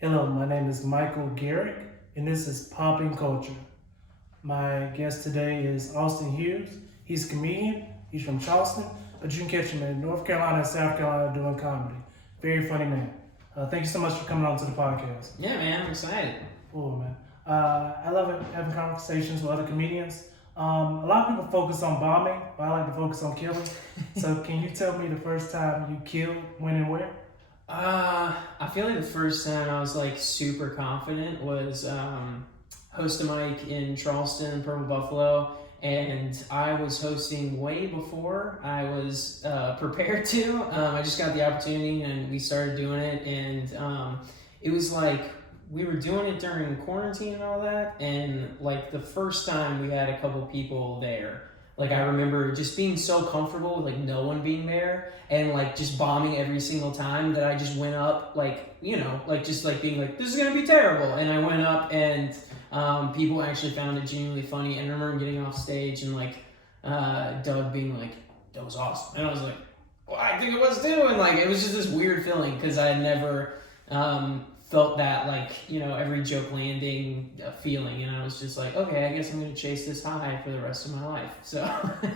Hello, my name is Michael Garrick, and this is PoppinCulture. My guest today is Austin Hughes. He's a comedian. He's from Charleston, but you can catch him in North Carolina and South Carolina doing comedy. Very funny man. Thank you so much for coming on to the podcast. Yeah, man, I'm excited. Cool, man. I love having conversations with other comedians. A lot of people focus on bombing, but I like to focus on killing. So can you tell me the first time you killed, when and where? I feel like the first time I was like super confident was hosting a mic in Charleston, Purple Buffalo, and I was hosting way before I was prepared to. I just got the opportunity and we started doing it, and it was like we were doing it during quarantine and all that, and like the first time we had a couple people there. Like I remember just being so comfortable with like no one being there and like just bombing every single time that I just went up like, you know, like just like being like, this is going to be terrible. And I went up and people actually found it genuinely funny. And I remember getting off stage and like Doug being like, that was awesome. And I was like, well, I think it was too. And like, it was just this weird feeling because I had never felt that like, you know, every joke landing feeling, and I was just like, okay, I guess I'm gonna chase this high for the rest of my life. So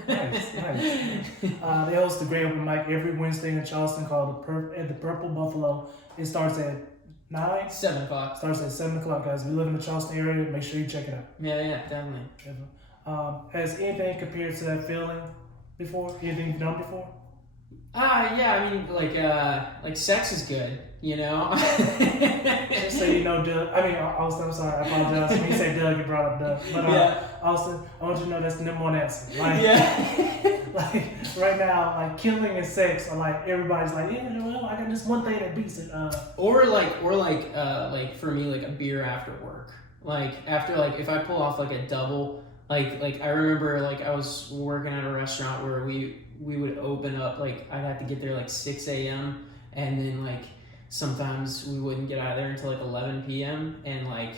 nice. They host a great open mic every Wednesday in Charleston called the Purple Buffalo. It starts at 7 o'clock. Starts at 7 o'clock, guys. If you live in the Charleston area, make sure you check it out. Yeah, definitely. Has anything compared to that feeling before? Anything you've done before? Yeah, I mean, like sex is good, you know? Just so you know, Doug. I mean, Austin, I'm sorry, I apologize. When you say Doug, you brought up Doug. But yeah. Austin, I want you to know that's the number one answer. Like, yeah. like, right now, like, killing and sex are like, everybody's like, yeah, well, I got this one thing that beats it. Or for me, like a beer after work. Like, after, like, if I pull off, like, a double, like I remember, like, I was working at a restaurant where we would open up, like, I'd have to get there, like, 6 a.m., and then, like, sometimes we wouldn't get out of there until, like, 11 p.m., and, like,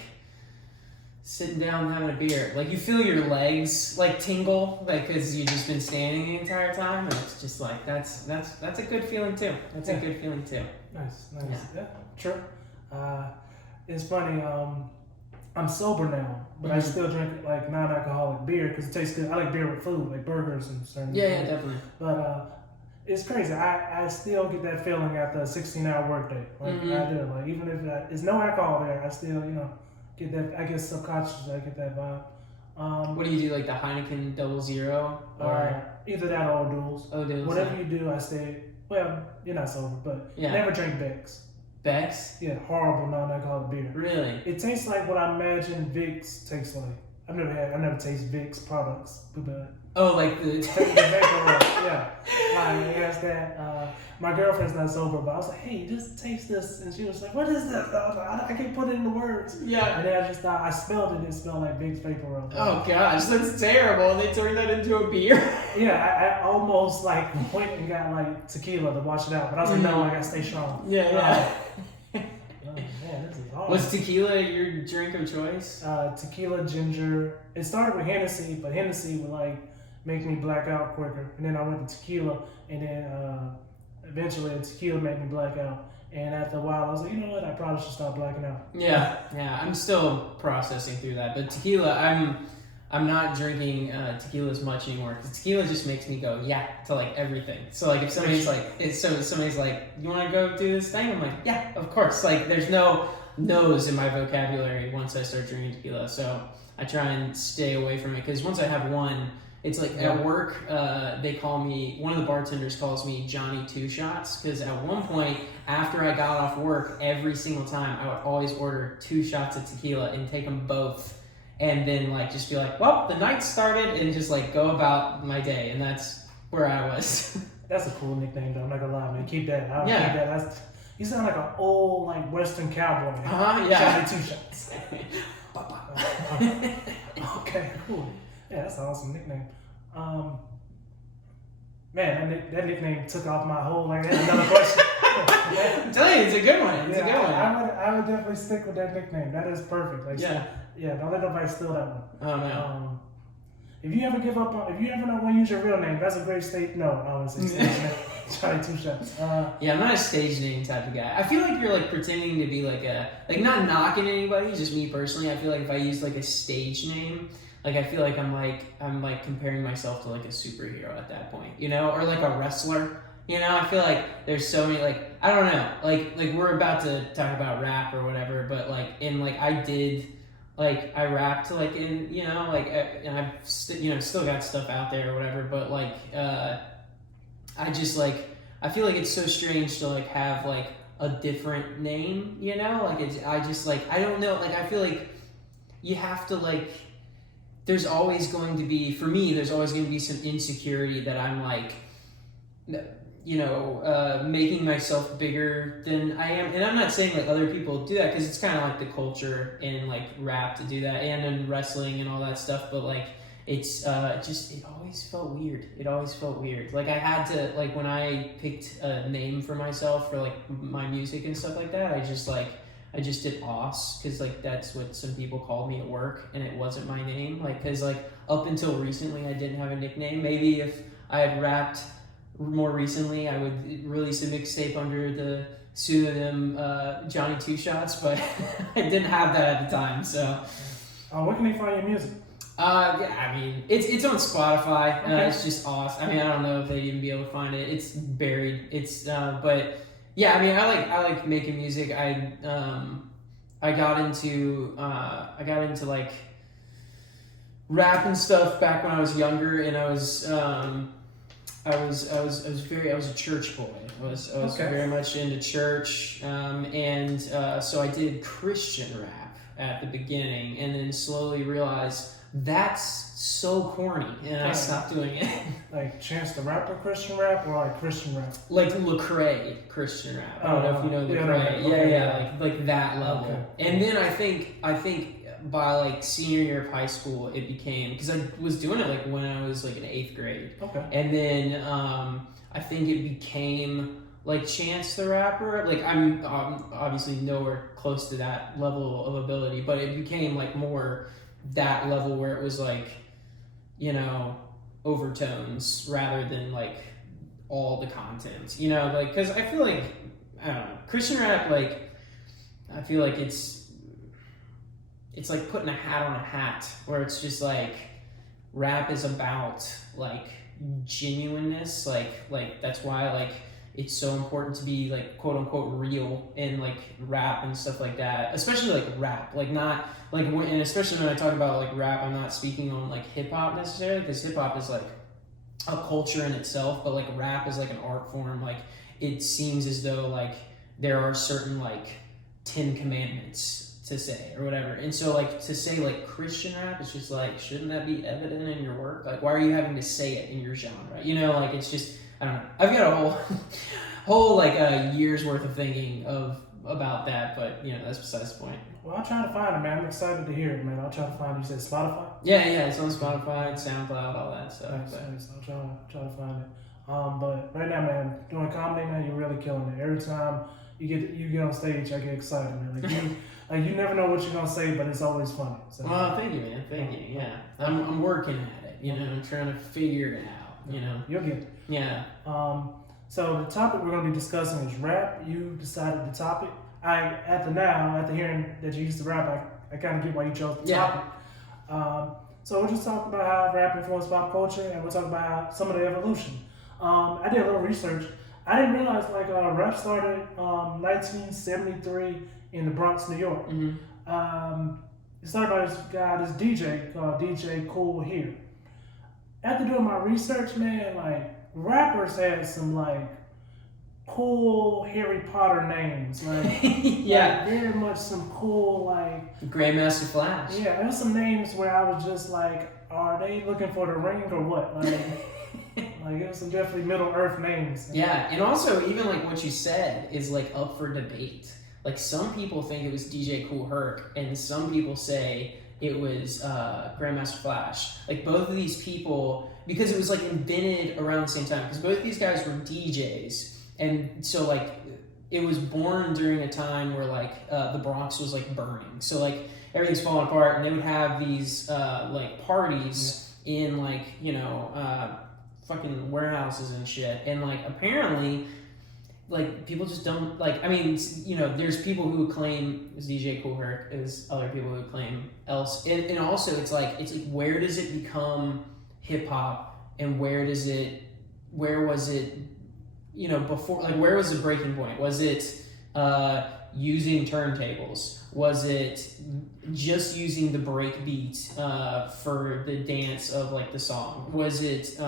sitting down and having a beer. Like, you feel your legs, like, tingle, like, because you've just been standing the entire time, and it's just, like, that's a good feeling, too. That's a good feeling, too. Nice. Yeah, true. It's funny, I'm sober now, but I still drink like non-alcoholic beer because it tastes good. I like beer with food, like burgers and certain. Yeah, definitely. But it's crazy. I still get that feeling after a 16-hour workday. Like I do. Like even if there's no alcohol there, I still get that. I guess subconsciously I get that vibe. What do you do? Like the Heineken 00 or either that or duels. Oh, duels. Whatever you do, I stay. Well, you're not sober, but never drink Beck's. Beck's? Yeah, horrible non-alcoholic beer. Really? It tastes like what I imagine Vicks tastes like. I've never tasted Vicks products, but like the yeah. Like that's that. My girlfriend's not sober, but I was like, hey, just taste this, and she was like, what is this? I was like, I can't put it into words. Yeah. And then I just thought I smelled it. It smelled like Vicks vapor rub. Oh gosh, that's terrible. And they turned that into a beer. Yeah, I almost like went and got like tequila to wash it out, but I was like, no, I gotta stay strong. Yeah. Oh, man, this is awesome. Was tequila your drink of choice? Tequila, ginger. It started with Hennessy, but Hennessy would like make me black out quicker. And then I went to tequila, and then eventually tequila made me black out. And after a while, I was like, you know what? I probably should stop blacking out. Yeah. I'm still processing through that. But tequila, I'm not drinking tequila as much anymore because tequila just makes me go to like everything. So like if somebody's like, you want to go do this thing? I'm like, yeah, of course. Like there's no no's in my vocabulary once I start drinking tequila. So I try and stay away from it because once I have one, it's like at work they call me, one of the bartenders calls me Johnny Two Shots because at one point after I got off work, every single time I would always order 2 shots of tequila and take them both. And then like just be like, well, the night started, and just like go about my day, and that's where I was. That's a cool nickname, though. I'm not gonna lie, man. Keep that. Keep that. You sound like an old like Western cowboy. Yeah. Johnny Two Shots. Okay, cool. Yeah, that's an awesome nickname. Man, that nickname took off my whole. Like, that's another question. I'm telling you, it's a good one. It's a good one. I would definitely stick with that nickname. That is perfect. Like, don't let nobody steal that one. Oh no. If you ever not want to use your real name, that's a great state. No, I don't want to say state. Johnny Two Shots. Yeah, I'm not a stage name type of guy. I feel like you're like pretending to be like not knocking anybody, just me personally. I feel like if I use like a stage name, like I feel like I'm like comparing myself to like a superhero at that point, you know, or like a wrestler. You know, I feel like there's so many like I don't know, like we're about to talk about rap or whatever, but like in like I rapped like in you know like and I've still got stuff out there or whatever, but like I just like I feel like it's so strange to like have like a different name, you know, like I just like I don't know, like I feel like you have to like there's always going to be for me there's always going to be some insecurity that I'm like you know, making myself bigger than I am. And I'm not saying like other people do that because it's kind of like the culture in like rap to do that and in wrestling and all that stuff. But like, it's it always felt weird. It always felt weird. Like I had to, like when I picked a name for myself for like my music and stuff like that, I just did Aus because like that's what some people called me at work and it wasn't my name. Like, cause like up until recently I didn't have a nickname. Maybe if I had rapped more recently, I would release a mixtape under the pseudonym Johnny Two Shots, but I didn't have that at the time. So, where can they find your music? Yeah, I mean, it's on Spotify. Okay. It's just awesome. I mean, I don't know if they'd even be able to find it. It's buried. But yeah, I mean, I like making music. I got into like rap and stuff back when I was younger, and I was a church boy. I was Okay. very much into church, so I did Christian rap at the beginning, and then slowly realized that's so corny, and I stopped doing it. Like Chance the Rapper Christian rap or like Christian rap? Like Lecrae Christian rap. I don't know if you know Lecrae. Okay. Like that level. Okay. And then I think by like senior year of high school, it became because I was doing it like when I was like in 8th grade. Okay. And then I think it became like Chance the Rapper. Like I'm obviously nowhere close to that level of ability, but it became like more that level where it was like, you know, overtones rather than like all the content, you know, like because I feel like I don't know Christian rap, like I feel like it's like putting a hat on a hat, where it's just like rap is about like genuineness, like that's why like it's so important to be like quote unquote real in like rap and stuff like that, especially like rap, like not like and especially when I talk about like rap, I'm not speaking on like hip hop necessarily, because hip hop is like a culture in itself, but like rap is like an art form. Like it seems as though like there are certain like 10 commandments to say or whatever, and so like to say like Christian rap, it's just like, shouldn't that be evident in your work? Like why are you having to say it in your genre, you know? Like it's just, I don't know, I've got a whole like a year's worth of thinking about that, but you know, that's besides the point. Well, I'll try to find it, man. I'm excited to hear it, man. I'll try to find it. You said Spotify? Yeah, it's on Spotify, SoundCloud, all that stuff. Nice. I'll try to find it. But right now, man, doing comedy, man, you're really killing it. Every time you get on stage, I get excited, man. Like you never know what you're gonna say, but it's always funny. So. Well, thank you, man. Thank you. Yeah, I'm working at it. You know, I'm trying to figure it out. You know, you'll get it. Yeah. So the topic we're gonna be discussing is rap. You decided the topic. After hearing that you used to rap, I kind of get why you chose the topic. So we'll just talk about how rap influenced pop culture, and we'll talk about some of the evolution. I did a little research. I didn't realize like rap started 1973 in the Bronx, New York. Mm-hmm. It started by this DJ called DJ Cool Here. After doing my research, man, like rappers had some like cool Harry Potter names, like yeah, like, very much some cool like Grandmaster Flash. Yeah, there's some names where I was just like, are they looking for the ring or what? Like, like it was some definitely Middle Earth names. Yeah, and also even like what you said is like up for debate. Like some people think it was DJ Kool Herc, and some people say it was Grandmaster Flash. Like both of these people, because it was like invented around the same time, because both of these guys were DJs, and so like it was born during a time where like the Bronx was like burning, so like everything's falling apart, and they would have these like parties in like, you know, fucking warehouses and shit. And like apparently, like people just don't like. I mean, you know, there's people who claim it's DJ Kool Herc, there's other people who claim else, and also it's like where does it become hip hop, and where was it, you know, before, like where was the breaking point? Was it using turntables? Was it just using the break beat for the dance of like the song? Was it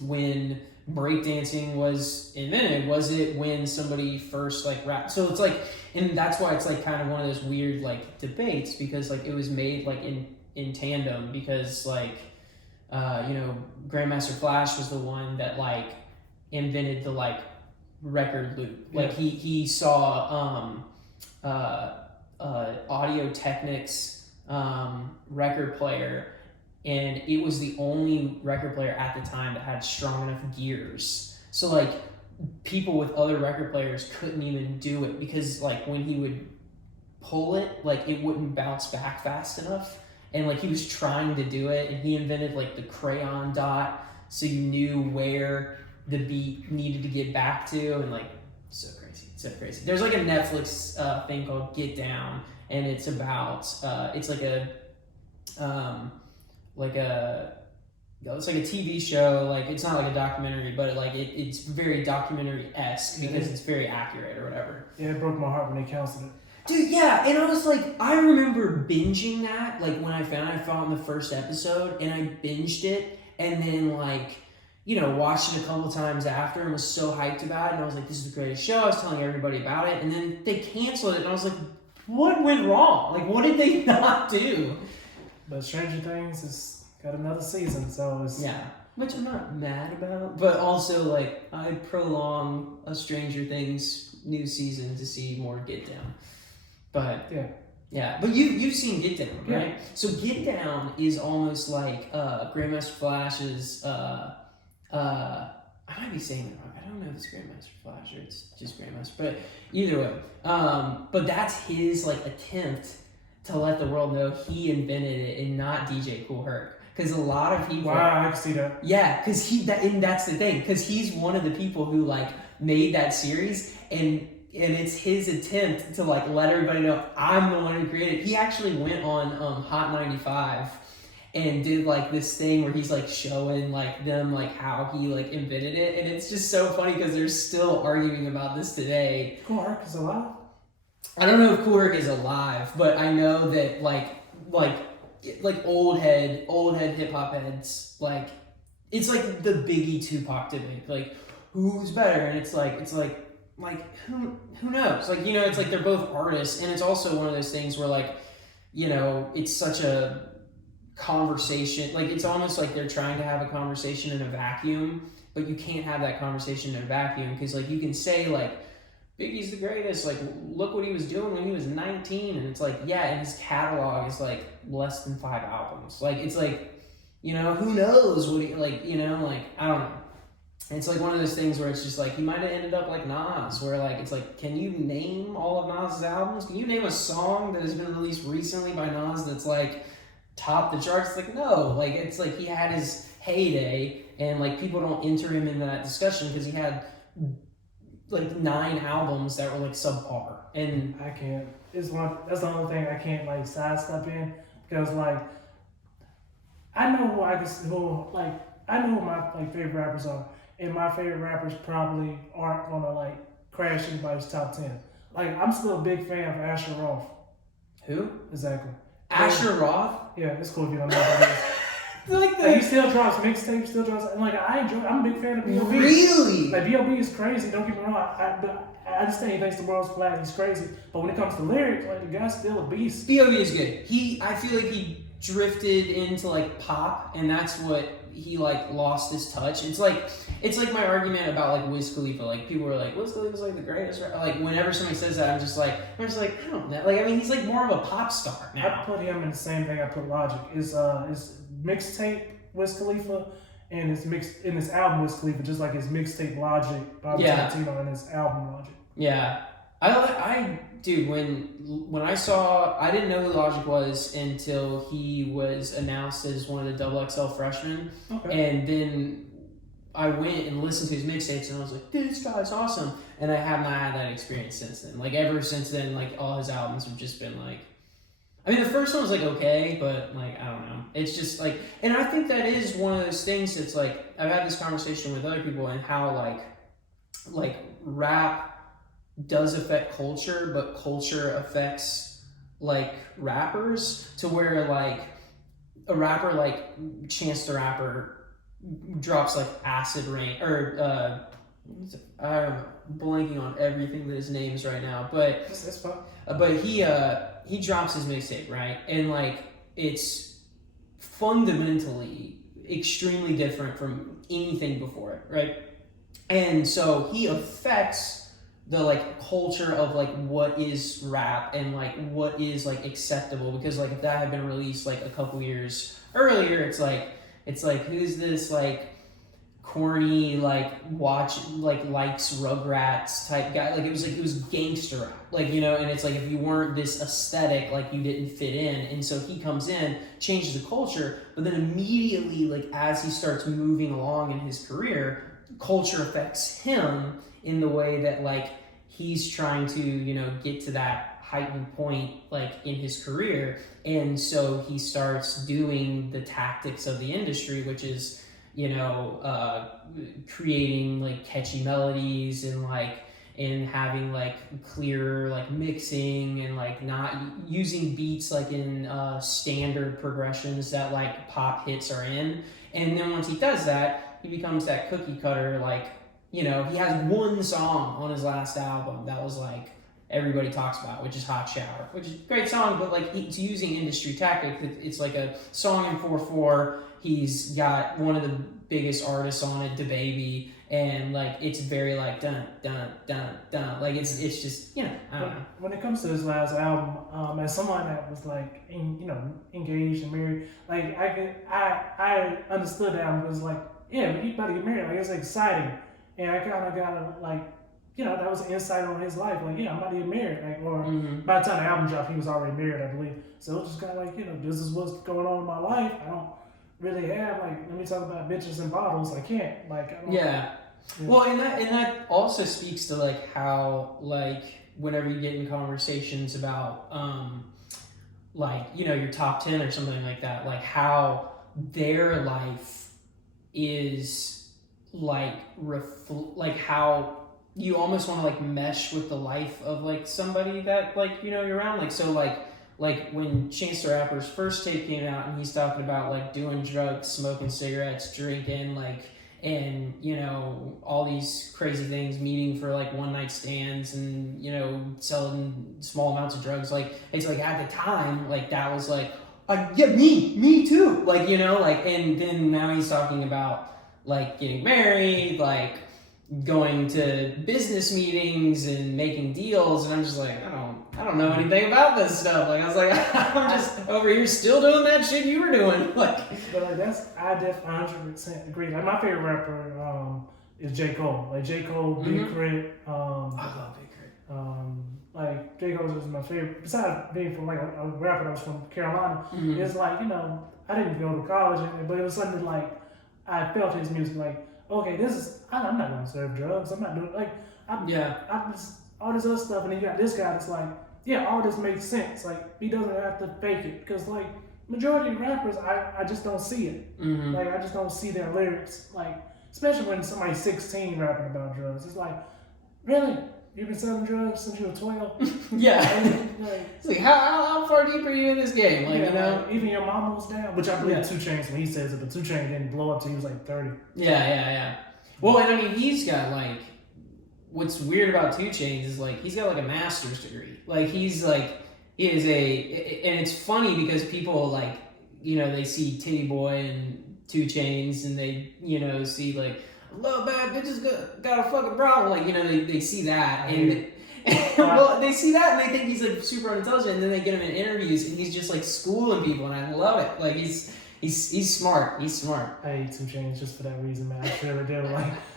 when breakdancing was invented? Was it when somebody first like rapped? So it's like, and that's why it's like kind of one of those weird like debates, because like it was made like in tandem, because like you know, Grandmaster Flash was the one that like invented the like record loop. Like he saw Audio Technics record player, and it was the only record player at the time that had strong enough gears. So like people with other record players couldn't even do it, because like when he would pull it, like it wouldn't bounce back fast enough. And like he was trying to do it, and he invented like the crayon dot, so you knew where the beat needed to get back to, and like so crazy. There's like a Netflix thing called Get Down, and it's about it's like a it's like a TV show. Like it's not like a documentary, but it's very documentary-esque because it's very accurate or whatever. Yeah, it broke my heart when they canceled it. Dude, yeah, and I was like, I remember binging that, like when I found in the first episode, and I binged it, and then like, you know, watched it a couple times after, and was so hyped about it, and I was like, this is the greatest show, I was telling everybody about it, and then they canceled it, and I was like, what went wrong? Like, what did they not do? But Stranger Things has got another season, so it's... Yeah, which I'm not mad about, but also, like, I prolong a Stranger Things new season to see more Get Down. But yeah, but you've seen Get Down, right? Yeah. So Get Down is almost like Grandmaster Flash's. I might be saying it wrong. I don't know if it's Grandmaster Flash or it's just Grandmaster, but either way. But that's his like attempt to let the world know he invented it and not DJ Kool Herc. Because a lot of people. Wow, I can see that. Yeah, because and that's the thing. Because he's one of the people who like made that series, and it's his attempt to like let everybody know I'm the one who created it. He actually went on Hot 95 and did like this thing where he's like showing like them like how he like invented it, and it's just so funny because they're still arguing about this today. Kool Herc is alive? I don't know if Kool Herc is alive, but I know that like old head hip hop heads, like it's like the Biggie Tupac debate, like who's better, and it's like who knows? Like, you know, it's like they're both artists, and it's also one of those things where like, you know, it's such a conversation, like it's almost like they're trying to have a conversation in a vacuum, but you can't have that conversation in a vacuum, because like you can say like Biggie's the greatest, like look what he was doing when he was 19, and it's like, yeah, and his catalog is like less than 5 albums. Like it's like, you know, who knows what he, like, you know, like I don't know. It's like one of those things where it's just like he might have ended up like Nas, where like it's like, can you name all of Nas's albums? Can you name a song that has been released recently by Nas that's like top the charts? Like no, like it's like he had his heyday, and like people don't enter him into that discussion because he had like 9 albums that were like subpar. And I can't. That's the only thing I can't like sidestep in, because like I know who my like favorite rappers are. And my favorite rappers probably aren't gonna like crash anybody's top 10. Like I'm still a big fan of Asher Roth. Who? Exactly. Asher Roth? Yeah, it's cool if you don't know who that is. Like he still drops mixtapes, and like I'm a big fan of B.O.B. Really? Like B.O.B. is crazy. Don't get me wrong. I just think he thinks the world's flat. He's crazy. But when it comes to lyrics, like the guy's still a beast. B.O.B. is good. I feel like he drifted into like pop, and that's what he like lost his touch. It's like my argument about like Wiz Khalifa. Like people were like, Wiz Khalifa's like the greatest. Like whenever somebody says that, I'm just like I don't know. Like I mean, he's like more of a pop star now. I put him in the same thing I put Logic. Is mixtape Wiz Khalifa, and his album Wiz Khalifa, just like his mixtape Logic, Bobby Tarantino, and his album Logic. Yeah, dude, when I saw, I didn't know who Logic was until he was announced as one of the XXL freshmen. Okay. And then I went and listened to his mixtapes and I was like, this guy's awesome. And I have not had that experience since then. Like ever since then, like all his albums have just been like, I mean, the first one was like okay, but like I don't know. It's just like, and I think that is one of those things that's like I've had this conversation with other people and how like rap does affect culture, but culture affects like rappers to where like a rapper like Chance the Rapper drops like Acid Rain or I'm blanking on everything that his name's right now, but That's fine. but he drops his mixtape, right, and like it's fundamentally extremely different from anything before it, right, and so he affects the like culture of like what is rap and like what is like acceptable, because like if that had been released like a couple years earlier, it's like who's this like corny like likes Rugrats type guy, like it was gangster rap, like, you know, and it's like if you weren't this aesthetic, like you didn't fit in, and so he comes in, changes the culture, but then immediately like as he starts moving along in his career, culture affects him in the way that like he's trying to, you know, get to that heightened point like in his career, and so he starts doing the tactics of the industry, which is, you know, creating like catchy melodies and having like clear like mixing and like not using beats like in standard progressions that like pop hits are in. And then once he does that, he becomes that cookie cutter, like, you know, he has one song on his last album that was like everybody talks about, which is Hot Shower, which is a great song, but like he's using industry tactics. It's like a song in 4/4. He's got one of the biggest artists on it, DaBaby, and like it's very like dun dun dun dun. Like it's just, you know, I don't know. When it comes to his last album, as someone that was like engaged and married, like I understood that album was like, yeah, you about to get married, like it's exciting, and I kind of got like, you know, that was an insight on his life, like, yeah, I'm about to get married, like, or by the time the album dropped, he was already married, I believe. So it was just kind of like, you know, this is what's going on in my life. I don't really have like, let me talk about bitches and bottles. I can't, like, I don't, yeah. Well, and that also speaks to like how like whenever you get in conversations about like, you know, your top 10 or something like that, like how their life is like like how you almost want to like mesh with the life of like somebody that like, you know, you're around, like, so like when Chance the Rapper's first tape came out and he's talking about like doing drugs, smoking cigarettes, drinking, like, and, you know, all these crazy things, meeting for like one night stands and, you know, selling small amounts of drugs, like it's like at the time, like that was like, yeah, me too, like, you know, like, and then now he's talking about like getting married, like going to business meetings and making deals, and I'm just like, I don't know anything about this stuff. Like I was like, I'm just over here still doing that shit you were doing. Like, but like I definitely 100% agree. Like my favorite rapper is J. Cole. Like J. Cole, Big Crit. I love Big Crit. Like J. Cole is my favorite. Besides being from like a rapper that was from Carolina, it's like, you know, I didn't go to college, but it was something like I felt his music like, okay, this is, I'm not gonna serve drugs. I'm not doing like, I'm just all this other stuff, and then you got this guy that's like, yeah, all this makes sense. Like he doesn't have to fake it, because like majority of rappers, I just don't see it. Like I just don't see their lyrics. Like especially when somebody's 16 rapping about drugs, it's like, really? You've been selling drugs since you were 12? Yeah. Like, it's like, how far deep are you in this game? Like, yeah, you know, like, even your mama was down, which I believe 2 Chainz when he says it, but 2 Chainz didn't blow up till he was like 30. Yeah. Well, and I mean, he's got like, what's weird about 2 Chainz is like he's got like a master's degree. Like he's like, he is and it's funny because people like, you know, they see Titty Boy and 2 Chainz and they, you know, see like, love bad bitches got a fucking problem. Like, you know, they see that and well, they see that and they think he's like super unintelligent, and then they get him in interviews and he's just like schooling people, and I love it. Like he's smart. He's smart. I hate 2 Chainz just for that reason, man. I really do.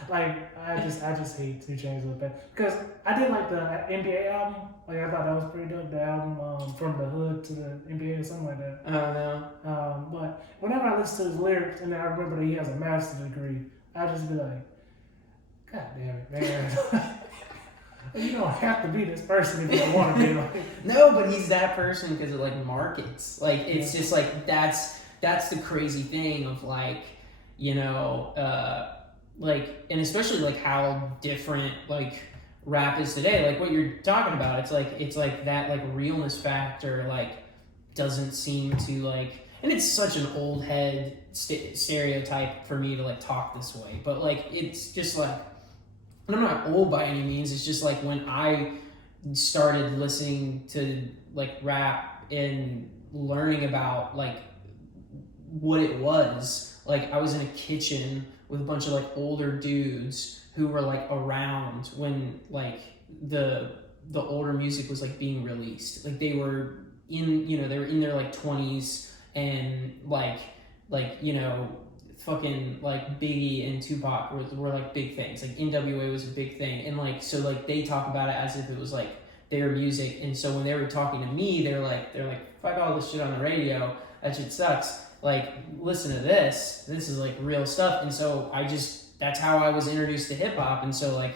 Like I just hate 2 Chainz a little bit, because I did like the NBA album. Like I thought that was pretty dope. The album from the hood to the NBA or something like that. I don't know. But whenever I listen to his lyrics, and then I remember that he has a master's degree, I'd just be like, God damn it, man. You don't have to be this person if you don't want to be. Like, No, but he's that person because it like markets. Like it's just like that's the crazy thing of like, you know, like, and especially like how different like rap is today. Like what you're talking about, it's like that like realness factor like doesn't seem to like, and it's such an old head stereotype for me to like talk this way, but like it's just like, and I'm not old by any means. It's just like when I started listening to like rap and learning about like what it was, like I was in a kitchen with a bunch of like older dudes who were like around when like the older music was like being released. Like they were in, you know, they were in their like 20s and like you know, fucking like Biggie and Tupac were like big things. Like NWA was a big thing, and like so like they talk about it as if it was like their music. And so when they were talking to me, they're like fuck all this shit on the radio, that shit sucks. Like listen to this is like real stuff. And so that's how I was introduced to hip hop. And so like,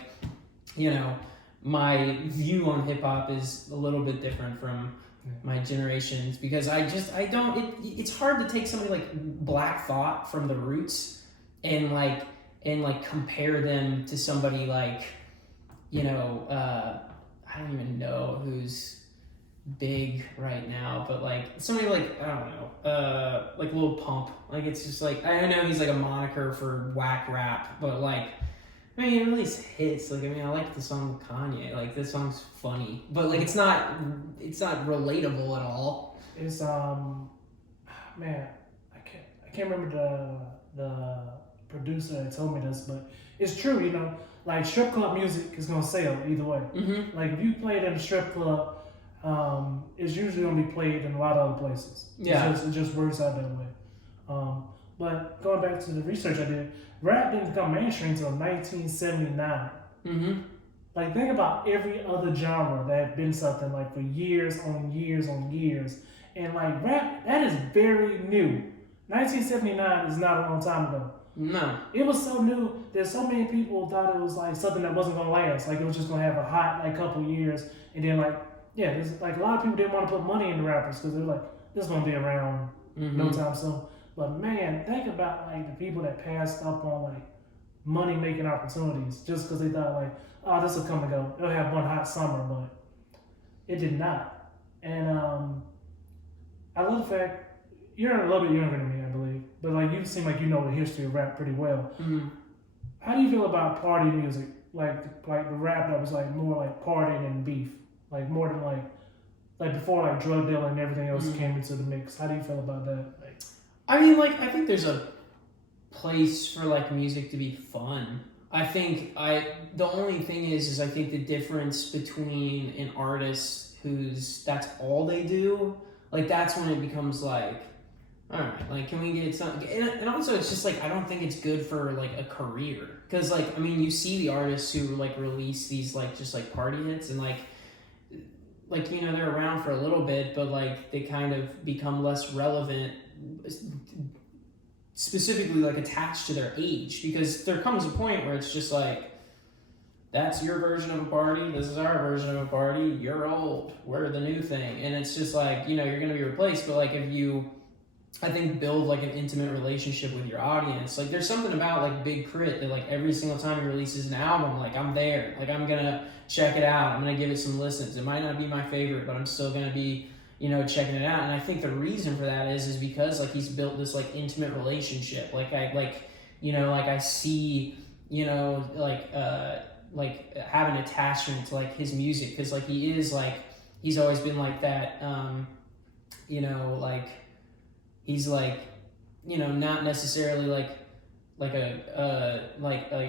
you know, my view on hip hop is a little bit different from my generations, because it's hard to take somebody like Black Thought from the Roots and like compare them to somebody like, you know, I don't even know who's big right now, but like somebody like, I don't know, like Lil Pump. Like it's just like, I know he's like a moniker for whack rap, but like, I mean, it released hits. Like, I mean, I like the song with Kanye. Like, this song's funny, but like, it's not relatable at all. it's man, I can't remember the producer that told me this, but it's true. You know, like strip club music is gonna sell either way. Mm-hmm. Like if you play it in a strip club, it's usually gonna be played in a lot of other places. Yeah, it just works out that way. But going back to the research I did, rap didn't become mainstream until 1979. Mm-hmm. Like think about every other genre that had been something like for years on years on years, and like rap, that is very new. 1979 is not a long time ago. No. It was so new that so many people thought it was like something that wasn't gonna last. Like it was just gonna have a hot like couple years, and then like like a lot of people didn't want to put money into rappers because they're like, this is gonna be around no time soon. But man, think about like the people that passed up on like money making opportunities just because they thought like, oh, this will come and go. It'll have one hot summer, but it did not. And I love the fact you're a little bit younger than me, I believe, but like you seem like you know the history of rap pretty well. Mm-hmm. How do you feel about party music, like the rap that was like more like partying and beef, like more than like before like drug dealing and everything else came into the mix? How do you feel about that? Like, I mean, like, I think there's a place for like music to be fun. I think the only thing is I think the difference between an artist who's that's all they do, like that's when it becomes like, all right, like can we get something? And also it's just like I don't think it's good for like a career, because like I mean you see the artists who like release these like just like party hits and like you know they're around for a little bit, but like they kind of become less relevant, specifically like attached to their age, because there comes a point where it's just like, that's your version of a party, this is our version of a party, you're old, we're the new thing, and it's just like, you know, you're gonna be replaced. But like if you, I think, build like an intimate relationship with your audience, like there's something about like Big Crit that like every single time he releases an album, like I'm there, like I'm gonna check it out, I'm gonna give it some listens. It might not be my favorite, but I'm still gonna be, you know, checking it out. And I think the reason for that is because like he's built this like intimate relationship. Like I see, you know, like have an attachment to like his music, because like he is like, he's always been like that, you know, like he's like, you know, not necessarily like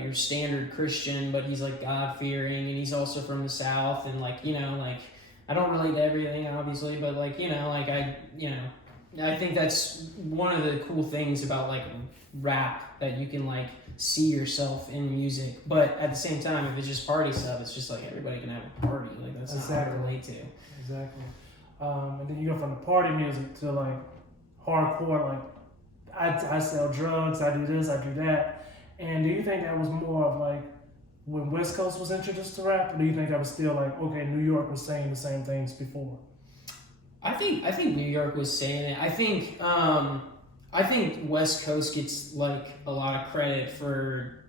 your standard Christian, but he's like God fearing, and he's also from the South, and like, you know, like I don't relate to everything obviously, but like, you know, like I think that's one of the cool things about like rap, that you can like see yourself in music. But at the same time, if it's just party stuff, it's just like everybody can have a party. Like that's not hard to relate to. Exactly. And then you go from the party music to like hardcore, like I sell drugs, I do this, I do that. And do you think that was more of like when West Coast was introduced to rap, or do you think that was still like, okay, New York was saying the same things before? I think New York was saying it. I think West Coast gets like a lot of credit for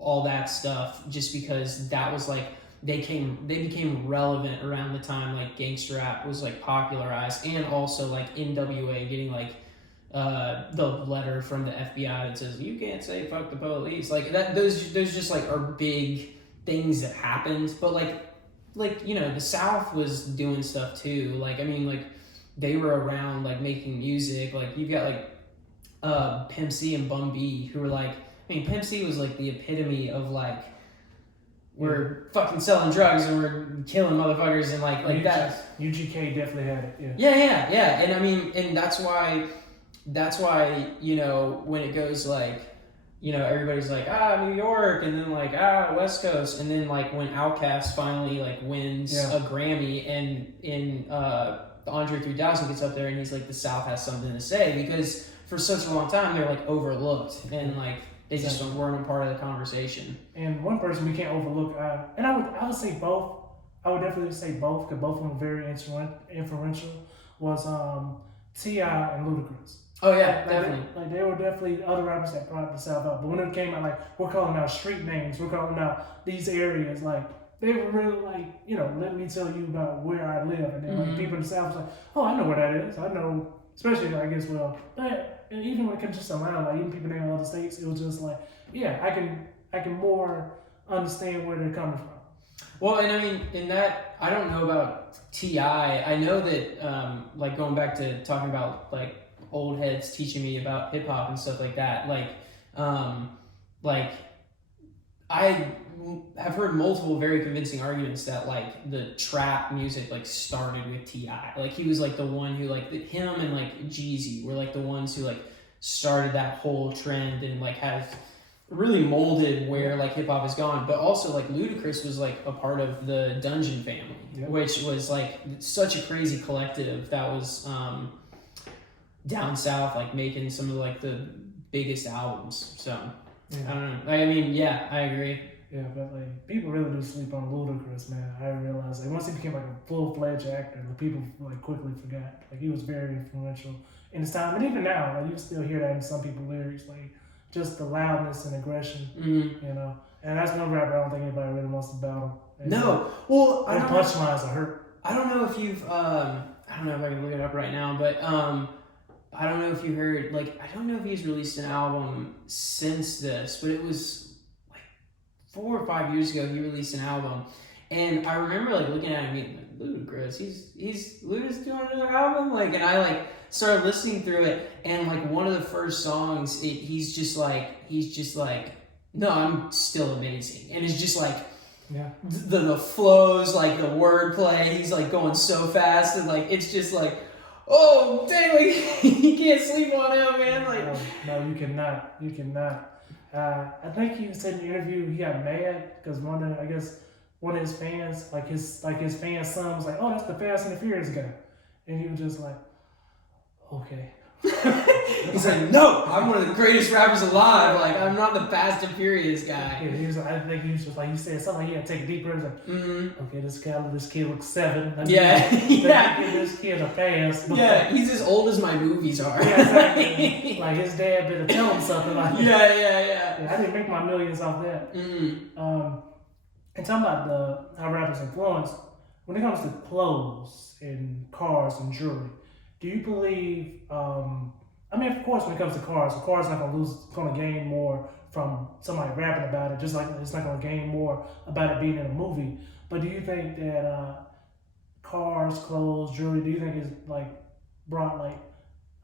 all that stuff just because that was like they became relevant around the time like gangster rap was like popularized, and also like NWA getting like the letter from the FBI that says you can't say fuck the police, like that. Those just like are big things that happened, but like you know the South was doing stuff too. Like I mean like they were around like making music. Like you've got like Pimp C and Bun B who were like, I mean Pimp C was like the epitome of like we're fucking selling drugs and we're killing motherfuckers and like that. UGK definitely had it. Yeah. And I mean, and that's why you know when it goes like, you know, everybody's like New York, and then like West Coast, and then like when Outkast finally like wins a Grammy, and in Andre 3000 gets up there and he's like the South has something to say, because for such a long time they're like overlooked and like they just weren't a part of the conversation. And one person we can't overlook, and I would say both. I would definitely say both because both of them were very influential. Was T.I. and Ludacris. Oh yeah, definitely. Like they were definitely other rappers that brought the South up. But when it came out, like we're calling out street names, we're calling out these areas, like they were really like, you know, let me tell you about where I live, and then like people in the South was like, oh, I know where that is. I know, especially I guess and even when it comes to Atlanta, like even people in other states, it was just like, yeah, I can more understand where they're coming from. Well, and I mean, in that, I don't know about T.I. I know that, like going back to talking about like old heads teaching me about hip hop and stuff like that. Like I have heard multiple very convincing arguments that like the trap music like started with T.I. Like he was like the one who like him and like Jeezy were like the ones who like started that whole trend and like have really molded where like hip hop has gone. But also like Ludacris was like a part of the Dungeon family, which was like such a crazy collective that was down south, like making some of like the biggest albums. So I don't know. I mean, yeah, I agree. Yeah, but like people really do sleep on Ludacris, man. I realized like once he became like a full-fledged actor, the people like quickly forgot. Like he was very influential in his time, and even now, like you still hear that in some people's lyrics, like just the loudness and aggression, you know. And that's one rapper I don't think anybody really wants to battle. And no, well, I don't punchlines are hurt. I don't know if you've I don't know if I can look it up right now, but I don't know if you heard, like, I don't know if he's released an album since this, but it was like 4 or 5 years ago he released an album. And I remember like looking at him and being like, Ludacris, Ludacris doing another album? Like, and I like started listening through it, and like one of the first songs, he's just like, no, I'm still amazing. And it's just like, the flows, like the wordplay, he's like going so fast, and like, it's just like, oh, dang, like, you can't sleep on him, man. Like, no, you cannot. You cannot. I think he said in the interview he got mad because one of his fans, like his fan's son was like, oh, that's the Fast and the Furious guy. And he was just like, okay. He's like, no, I'm one of the greatest rappers alive. Like, I'm not the Fast and Furious guy. Yeah, I think he was just like, he said something like he had to take a deep breath. Like, okay, this kid looks 7. Let me give this kid a pass. Yeah, he's as old as my movies are. Yeah, exactly. Like his dad better tell him something. Like, yeah. I didn't make my millions off that. And talking about how rappers influence, when it comes to clothes and cars and jewelry, do you believe, I mean, of course, when it comes to cars, the car's not going to gain more from somebody rapping about it, just like it's not going to gain more about it being in a movie. But do you think that cars, clothes, jewelry, do you think it's like brought like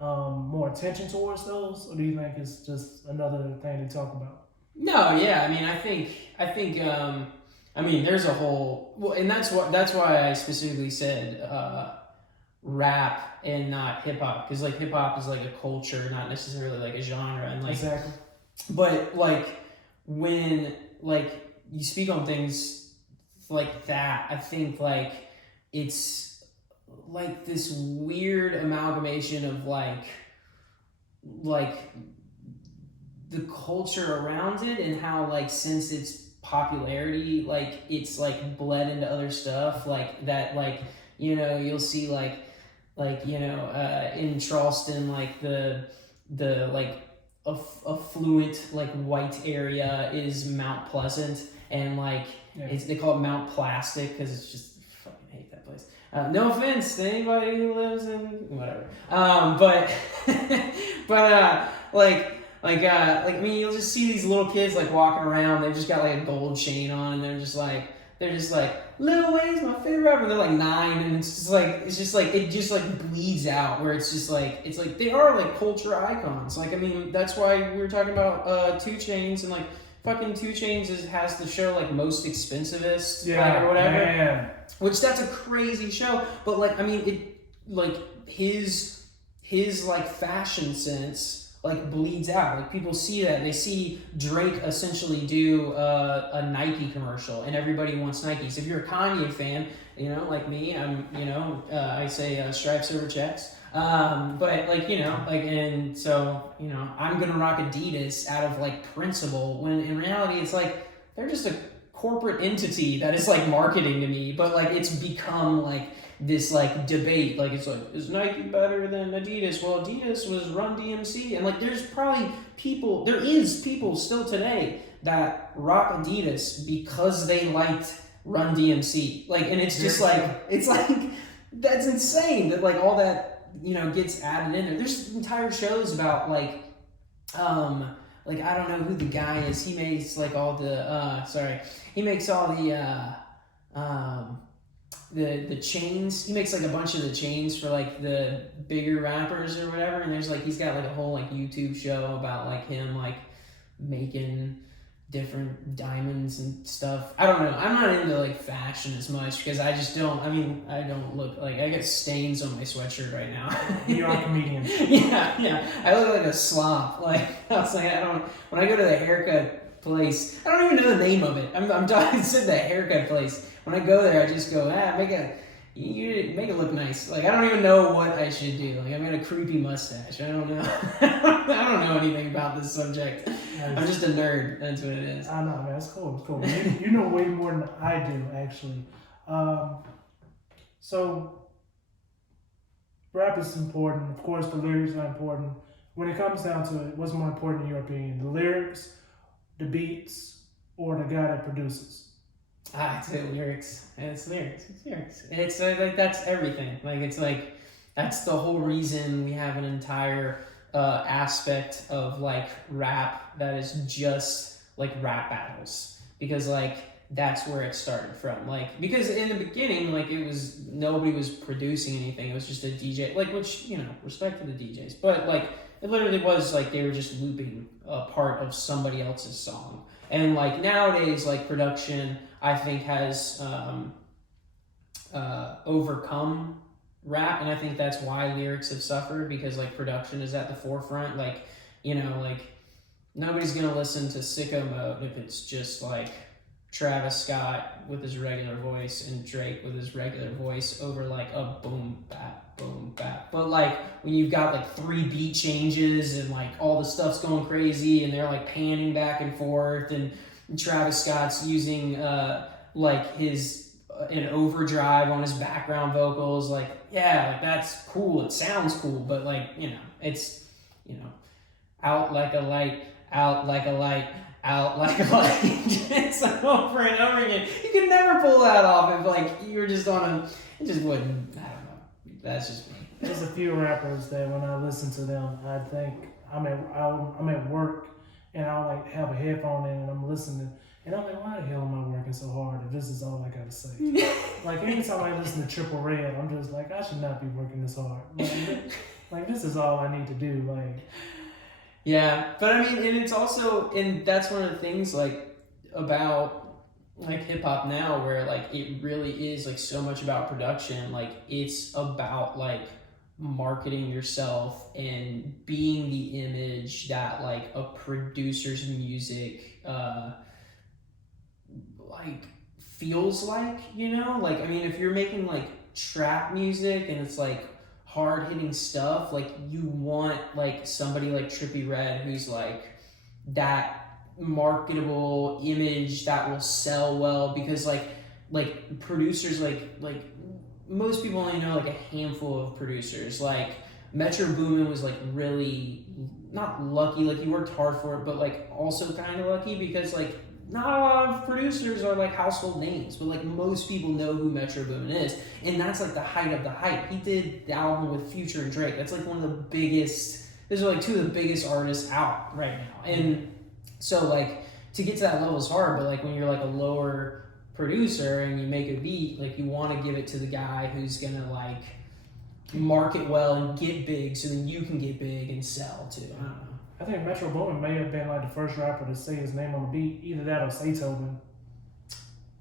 more attention towards those, or do you think it's just another thing to talk about? No, yeah, I mean, I think, I mean, there's a whole, well, and that's why I specifically said rap and not hip hop, because like hip hop is like a culture, not necessarily like a genre, and like exactly. But like when like you speak on things like that, I think like it's like this weird amalgamation of like the culture around it and how like since its popularity, like it's like bled into other stuff like that, like you'll see like in Charleston, like the like affluent like white area is Mount Pleasant, and like they call it Mount Plastic because it's just fucking hate that place. No offense to anybody who lives in whatever, but I mean, you'll just see these little kids like walking around. They've just got like a gold chain on, and they're just like Lil Wayne's my favorite rapper. They're like 9, and it just bleeds out where it's like they are like culture icons. Like I mean, that's why we were talking about 2 Chainz, and like fucking 2 Chainz has the show like Most Expensivest, or whatever. Man. Which that's a crazy show, but like I mean it like his like fashion sense like bleeds out. Like people see that, they see Drake essentially do a Nike commercial, and everybody wants Nikes. If you're a Kanye fan, like me, I'm I say stripes over checks. But like and so I'm gonna rock Adidas out of like principle, when in reality it's like they're just a corporate entity that is like marketing to me. But like it's become like this like debate, like it's like, is Nike better than Adidas? Well, Adidas was Run DMC, and like there is people still today that rock Adidas because they liked Run DMC, like, and it's just it's like that's insane that like all that gets added in there. There's entire shows about like I don't know who the guy is. He makes like all the he makes all the chains. He makes like a bunch of the chains for like the bigger rappers or whatever, and there's like he's got like a whole like YouTube show about like him like making different diamonds and stuff. I don't know. I'm not into like fashion as much because I just don't. I mean, I don't look like I got stains on my sweatshirt right now. You are a comedian. Yeah. I look like a slop. Like I was like, I don't. When I go to the haircut place, I don't even know the name of it. I'm talking to the haircut place. When I go there, I just go, make it look nice. Like I don't even know what I should do. Like I've got a creepy mustache. I don't know. I don't know anything about this subject. I'm just a nerd. That's what it is. I know, man. It's cool. It's cool. You know way more than I do, actually. So rap is important. Of course, the lyrics are important. When it comes down to it, what's more important in your opinion? The lyrics, the beats, or the guy that produces? It's the lyrics. It's lyrics. It's like that's everything. Like it's like that's the whole reason we have an entire aspect of like rap that is just like rap battles, because like that's where it started from. Like because in the beginning, like it was nobody was producing anything. It was just a DJ. Like which respect to the DJs, but like it literally was like they were just looping a part of somebody else's song. And like nowadays, like production, I think has overcome rap, and I think that's why lyrics have suffered, because like production is at the forefront. Like like nobody's gonna listen to Sicko Mode if it's just like Travis Scott with his regular voice and Drake with his regular voice over like a boom bap boom bap. But like when you've got like 3 beat changes and like all the stuff's going crazy and they're like panning back and forth, and Travis Scott's using like his an overdrive on his background vocals, like like that's cool, it sounds cool, but like it's out like a light, out like a light, out like a light. It's like over and over again. You could never pull that off if like you were just on it just wouldn't. I don't know, that's just me. There's a few rappers that when I listen to them, I think I'm at work and I'll like have a headphone in and I'm listening, and I'm like, why the hell am I working so hard if this is all I gotta say? Like anytime I listen to Triple Red, I'm just like, I should not be working this hard. Like this is all I need to do. Like yeah, but I mean, and it's also, and that's one of the things like about like hip hop now, where like it really is like so much about production. Like it's about like marketing yourself and being the image that like a producer's music like feels like, like I mean, if you're making like trap music and it's like hard hitting stuff, like you want like somebody like Trippie Redd who's like that marketable image that will sell well, because like producers, like most people only know like a handful of producers. Like Metro Boomin was like really not lucky, like he worked hard for it, but like also kind of lucky because like not a lot of producers are like household names, but like most people know who Metro Boomin is, and that's like the height of the hype. He did the album with Future and Drake. That's like one of the biggest. Those are like two of the biggest artists out right now, and so like to get to that level is hard. But like when you're like a lower producer and you make a beat, like you want to give it to the guy who's gonna like market well and get big, so then you can get big and sell too. I don't know. I think Metro Boomin may have been like the first rapper to say his name on the beat. Either that or Zaytoven.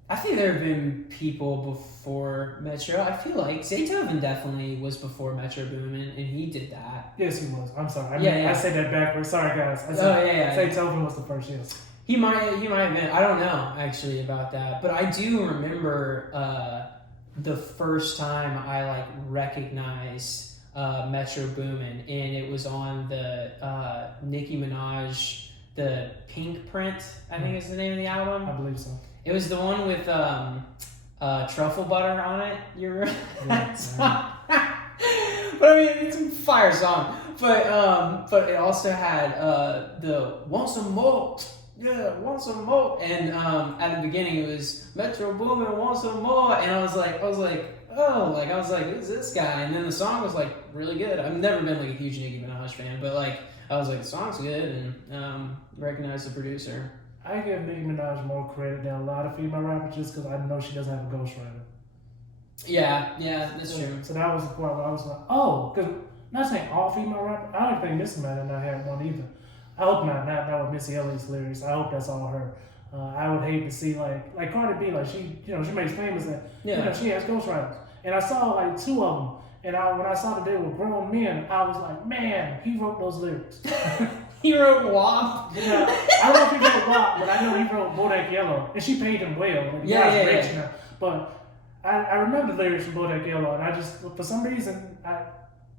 I think there have been people before Metro. I feel like Zaytoven definitely was before Metro Boomin, and he did that. Yes, he was. I'm sorry. I said that backwards. Sorry, guys. I said, Zaytoven was the first, yes. He might have been. I don't know, actually, about that. But I do remember the first time I, like, recognized Metro Boomin, and it was on the Nicki Minaj, the Pink Print, I think is the name of the album. I believe so. It was the one with truffle butter on it. You remember that song? But I mean, it's a fire song. But it also had the "Want Some More." Yeah, want some more. And at the beginning it was Metro Boomin, want some more. And I was like, who's this guy? And then the song was like really good. I've never been like a huge Nicki Minaj fan, but like I was like, the song's good, and recognized the producer. I give Nicki Minaj more credit than a lot of female rappers just because I know she doesn't have a ghostwriter. Yeah, that's true. So that was the part where I was like, oh, because not saying all female rappers. I don't think Missy might have not had one either. I hope not with Missy Elliott's lyrics. I hope that's all her. I would hate to see like Cardi B, like she makes famous that she has ghostwriters. And I saw like two of them. And when I saw that they were grown men, I was like, man, he wrote those lyrics. He wrote WAP. Yeah, I don't know if he wrote WAP, but I know he wrote Bodak Yellow, and she paid him well. Like, rich, you know? But I remember the lyrics from Bodak Yellow, and I just for some reason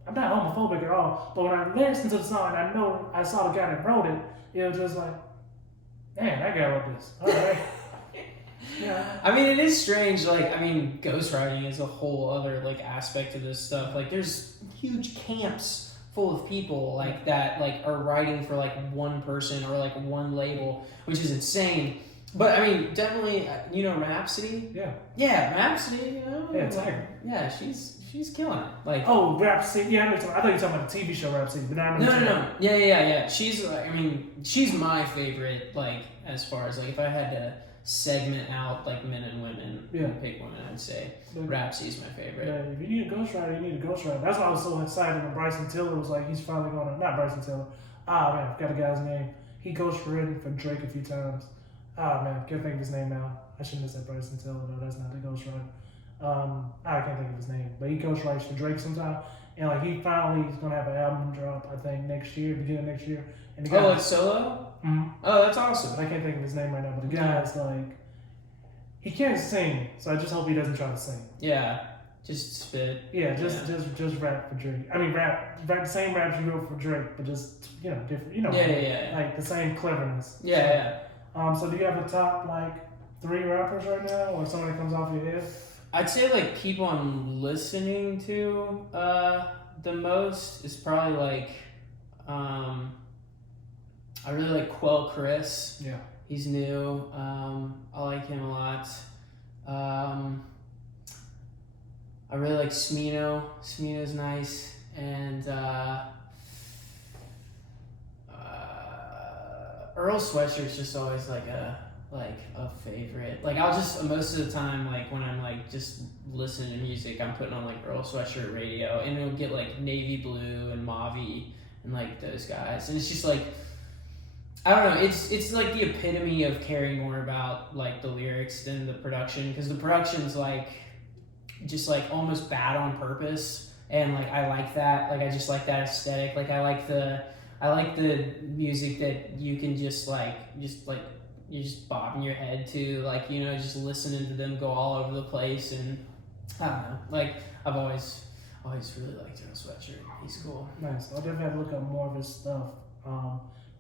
I'm not homophobic at all, but when I listened to the song and I know I saw the guy that wrote it, it was just like, man, that guy wrote this. All right. Yeah. I mean, it is strange. Like, I mean, ghostwriting is a whole other like aspect of this stuff. Like, there's huge camps full of people like that, like are writing for like one person or like one label, which is insane. But I mean, definitely, Rhapsody. Yeah, Rhapsody. Yeah, Tiger. Yeah, she's killing it. Like, oh, Rhapsody. Yeah, I thought you were talking about the TV show Rhapsody, but no. Yeah. She's my favorite. Like, as far as like, if I had to segment out like men and women, pick women, I'd say Rhapsody's my favorite. Yeah, if you need a ghostwriter, you need a ghostwriter. That's why I was so excited when Bryson Tiller was like, he's finally going to, not Bryson Tiller. Man, I forgot the guy's name. He ghostwritten for Drake a few times. Man, can't think of his name now. I shouldn't have said Bryson Tiller, though. That's not the ghostwriter. I can't think of his name, but he ghostwrites for Drake sometime. And like he finally is gonna have an album drop, I think beginning of next year. And the guy, it's solo? Mm-hmm. Oh, that's awesome. I can't think of his name right now, but the guy's like, he can't sing, so I just hope he doesn't try to sing. Yeah, just spit. Yeah, just rap for Drake. I mean, rap the same raps you wrote for Drake, but just different. Like the same cleverness. So do you have a top like 3 rappers right now, or somebody that comes off your head? I'd say like people I'm listening to the most is probably like I really like Quell Chris. Yeah. He's new. I like him a lot. I really like Smino. Smino's nice. And Earl Sweatshirt's just always like a favorite. Like I'll just most of the time, like when I'm like just listening to music, I'm putting on like Earl Sweatshirt radio, and it'll get like Navy Blue and Mavi and like those guys, and it's just like I don't know. It's like the epitome of caring more about like the lyrics than the production, because the production's like just like almost bad on purpose, and like I like that. Like I just like that aesthetic. Like I like the music that you can just you're just bobbing your head to, like, just listening to them go all over the place. And I don't know, like I've always really liked Earl Sweatshirt. He's cool. Nice. I'll definitely have to look up more of his stuff.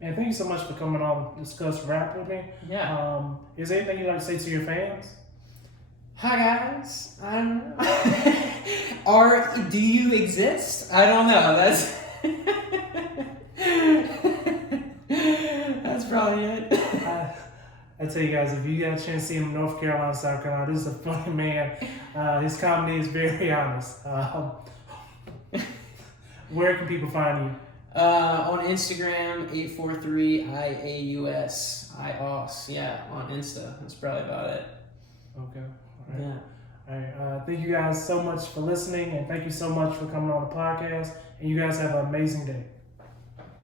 Man, And thank you so much for coming on to discuss rap with me. Yeah. Is there anything you'd like to say to your fans? Hi guys. I don't know. Do you exist? I don't know. That's probably it. I tell you guys, if you got a chance to see him in North Carolina, South Carolina, this is a funny man. His comedy is very honest. Where can people find you? On Instagram, 843IAUS. IAUS. Yeah, on Insta. That's probably about it. Okay. All right. Yeah. All right. Thank you guys so much for listening, and thank you so much for coming on the podcast. And you guys have an amazing day.